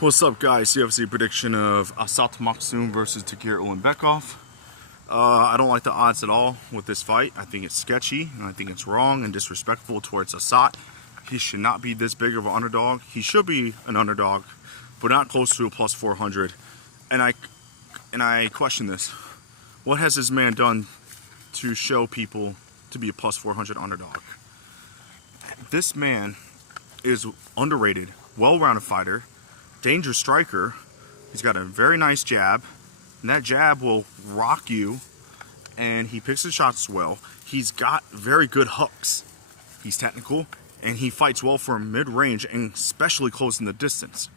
What's up, guys? UFC prediction of Azat Maksum versus Tagir Ulanbekov. I don't like the odds at all with this fight. I think it's sketchy, and I think it's wrong and disrespectful towards Azat. He should not be this big of an underdog. He should be an underdog, but not close to a plus 400. And I question this. What has this man done to show people to be a plus 400 underdog? This man is underrated, well-rounded fighter, dangerous striker. He's got a very nice jab, and that jab will rock you, and he picks his shots well. He's got very good hooks. He's technical, and he fights well from mid-range and especially close in the distance.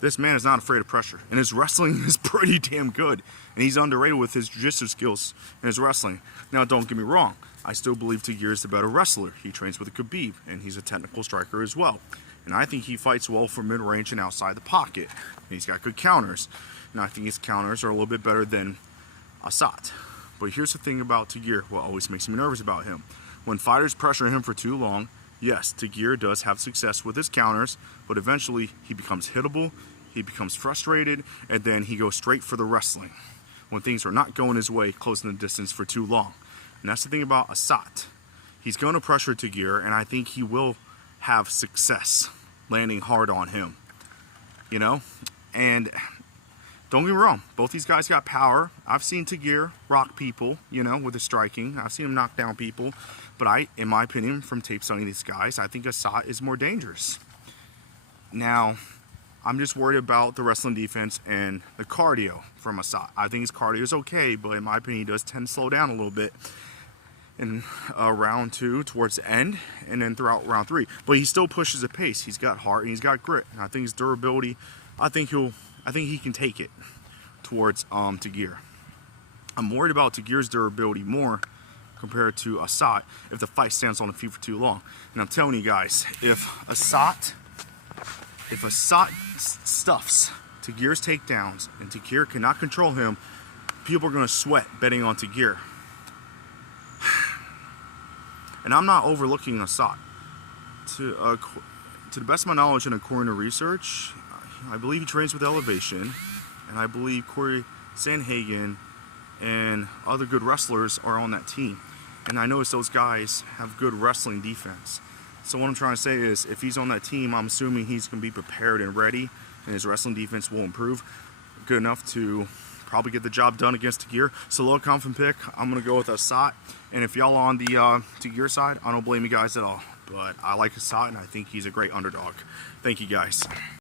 This man is not afraid of pressure, and his wrestling is pretty damn good, and he's underrated with his jiu-jitsu skills and his wrestling. Now, don't get me wrong, I still believe Tagir is the better wrestler. He trains with a Khabib, and he's a technical striker as well. And I think he fights well from mid-range and outside the pocket. And he's got good counters. And I think his counters are a little bit better than Azat. But here's the thing about Tagir, what always makes me nervous about him. When fighters pressure him for too long, yes, Tagir does have success with his counters, but eventually he becomes hittable, he becomes frustrated, and then he goes straight for the wrestling when things are not going his way close in the distance for too long. And that's the thing about Azat. He's going to pressure Tagir, and I think he will have success landing hard on him, you know. And don't get me wrong, both these guys got power. I've seen Tagir rock people, you know, with his striking. I've seen him knock down people, but in my opinion, from tape studying these guys, I think Azat is more dangerous. Now, I'm just worried about the wrestling defense and the cardio from Azat. I think his cardio is okay, but in my opinion, he does tend to slow down a little bit in round 2 towards the end, and then throughout round 3, but he still pushes at pace. He's got heart and he's got grit, and I think his durability, I think he can take it towards Tagir. I'm worried about Tagir's durability more compared to Azat if the fight stands on the feet for too long. And I'm telling you guys, if Azat stuffs Tagir's takedowns and Tagir cannot control him, people are going to sweat betting on Tagir. And I'm not overlooking Azat. To the best of my knowledge and according to research, I believe he trains with Elevation, and I believe Corey Sandhagen and other good wrestlers are on that team. And I noticed those guys have good wrestling defense. So what I'm trying to say is, if he's on that team, I'm assuming he's going to be prepared and ready, and his wrestling defense will improve good enough to probably get the job done against Tagir. So low confident pick, I'm going to go with Azat. And if y'all on the Tagir side, I don't blame you guys at all. But I like Azat, and I think he's a great underdog. Thank you, guys.